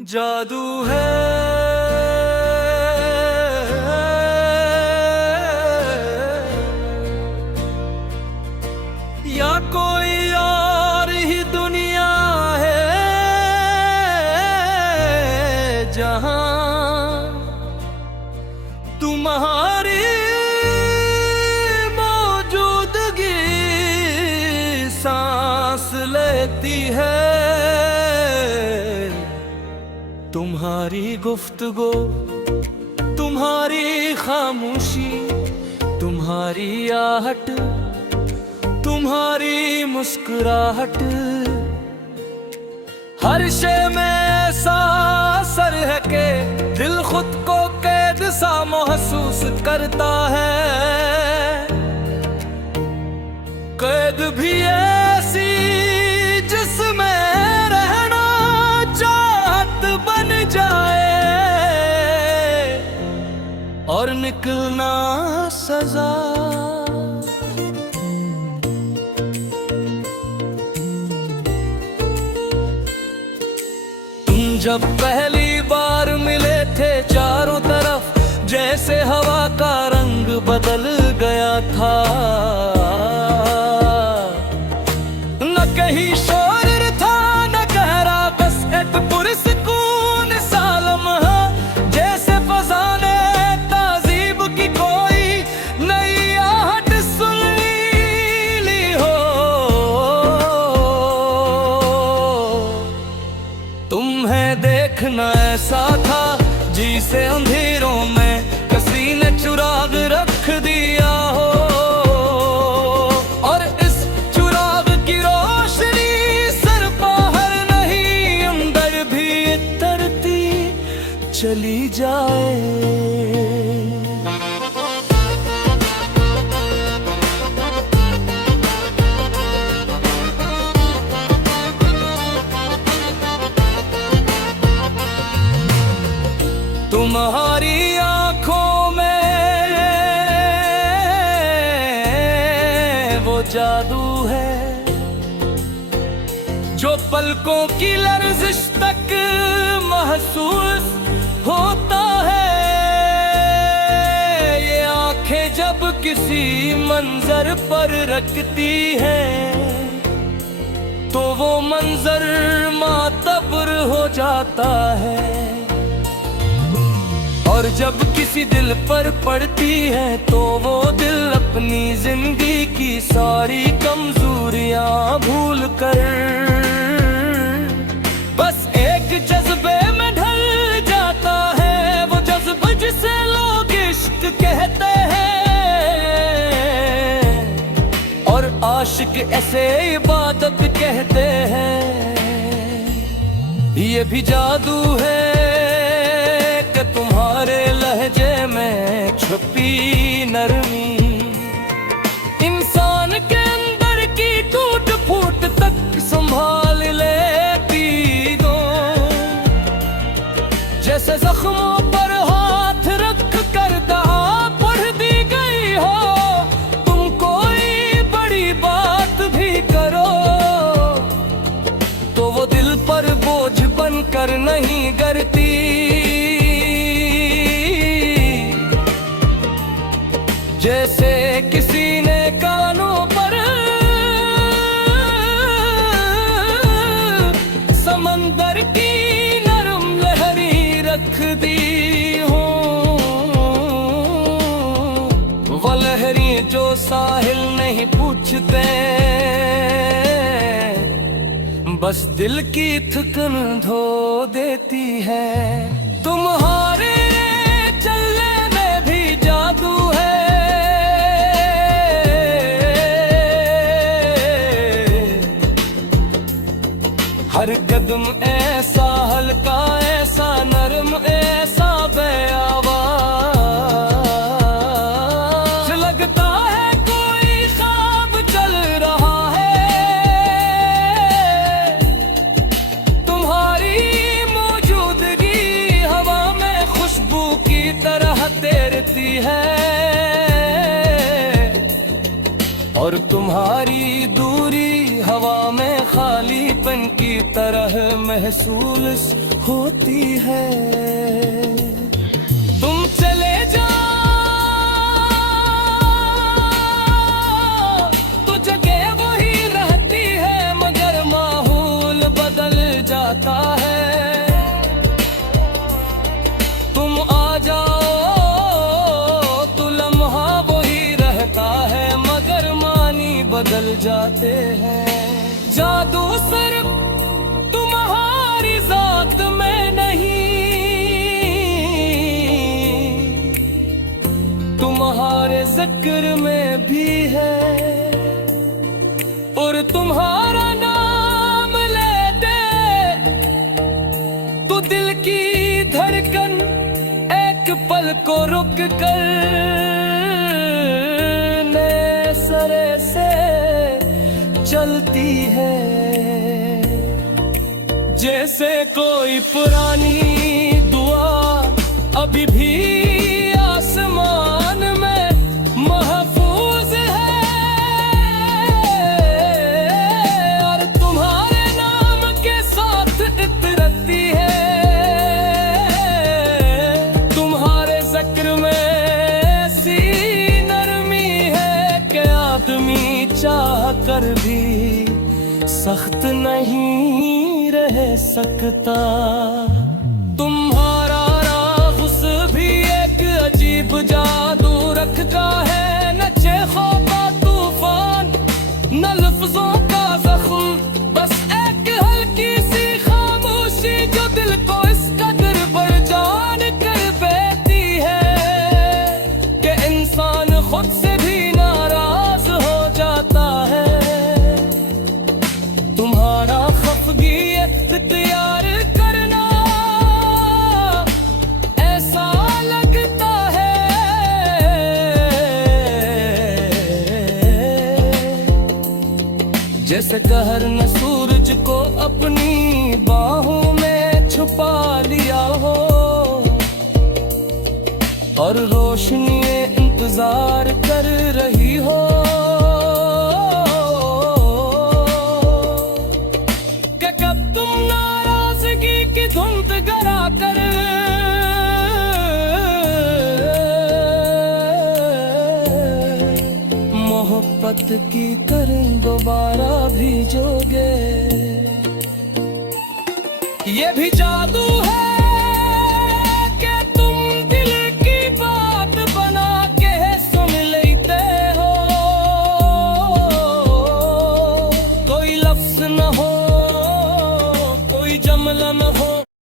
जादू है या कोई और ही दुनिया है जहां तुम्हारी मौजूदगी सांस लेती है। तुम्हारी गुफ्तगू, तुम्हारी खामोशी, तुम्हारी आहट, तुम्हारी मुस्कुराहट, हर शय में ऐसा असर है कि दिल खुद को कैद सा महसूस करता है। कैद भी ऐसी जिसमें रहना चाहत बन जाए और निकलना सजा। जब पहली बार मिले थे चारों तरफ जैसे हवा का रंग बदल गया था। न कहीं शोर था न गहरा, बस एक पुरसकून सा लम्हा, जैसे फज़ाने ताज़ीब की कोई नई आहट सुन ली हो। तुम्हें देखना ऐसा था जिसे अंधेरों में किसी ने चुराग रख दिया हो, और इस चुराग की रोशनी सर बाहर नहीं अंदर भी तरती चली जाए। तुम्हारी आंखों में वो जादू है जो पलकों की लर्जिश तक महसूस होता है। ये आंखें जब किसी मंजर पर रखती हैं तो वो मंजर मातबर हो जाता है, और जब किसी दिल पर पड़ती है तो वो दिल अपनी जिंदगी की सारी कमजोरियां भूल कर बस एक जज्बे में ढल जाता है। वो जज्बा जिसे लोग इश्क कहते हैं और आशिक ऐसे इबादत कहते हैं। ये भी जादू है तुम्हारे लहजे में छुपी नरमी, इंसान के अंदर की टूट फूट तक संभाल लेती दो। जैसे जख्मों पर हाथ रख कर दवा पढ़ दी गई हो, तुम कोई बड़ी बात भी करो तो वो दिल पर बोझ बनकर नहीं गिरती। जैसे किसी ने कानों पर समंदर की नरम लहरी रख दी हो, वो लहरी जो साहिल नहीं पूछते बस दिल की थकन धो देती है। तुम्हारे चलने में भी जादू है, हर कदम ऐसा हल्का ऐसा नरम ऐसा बेआवाज़, लगता है कोई ख्वाब चल रहा है। तुम्हारी मौजूदगी हवा में खुशबू की तरह तैरती है, और तुम्हारी दूरी हवा में खालीपन की तरह महसूस होती है। तुम चले जाओ तो जगह वही रहती है, मगर माहौल बदल जाता है। तुम आ जाओ तो लम्हा वही रहता है, मगर मानी बदल जाते हैं। जादू सिर्फ तुम्हारी जात में नहीं, तुम्हारे जिक्र में भी है। और तुम्हारा नाम लेते तो दिल की धड़कन एक पल को रुक कर नए सरे से चलती है। जैसे कोई पुरानी दुआ अभी भी आसमान में महफूज है, और तुम्हारे नाम के साथ इतरती है। तुम्हारे जिक्र में ऐसी नरमी है कि आदमी चाह कर भी सख्त नहीं रह सकता। तुम्हारा राग़ुस भी एक अजीब जादू रखता है, न चेखों का तूफान न लफ्जों का जख्म, बस एक हल्की सी खामोशी जो दिल को इस कदर पर जान कर बैठी है कि इंसान खुद से भी नाराज हो जाता है। तुम्हारा खफगी इख्तियार करना ऐसा लगता है जैसे कहर ने सूरज को अपनी बाहों में छुपा लिया हो, और रोशनी इंतजार कर रही हो। कब तुम नाराजगी की धुंध गरा कर मोहब्बत की करन दोबारा भीजोगे। ये भी जादू है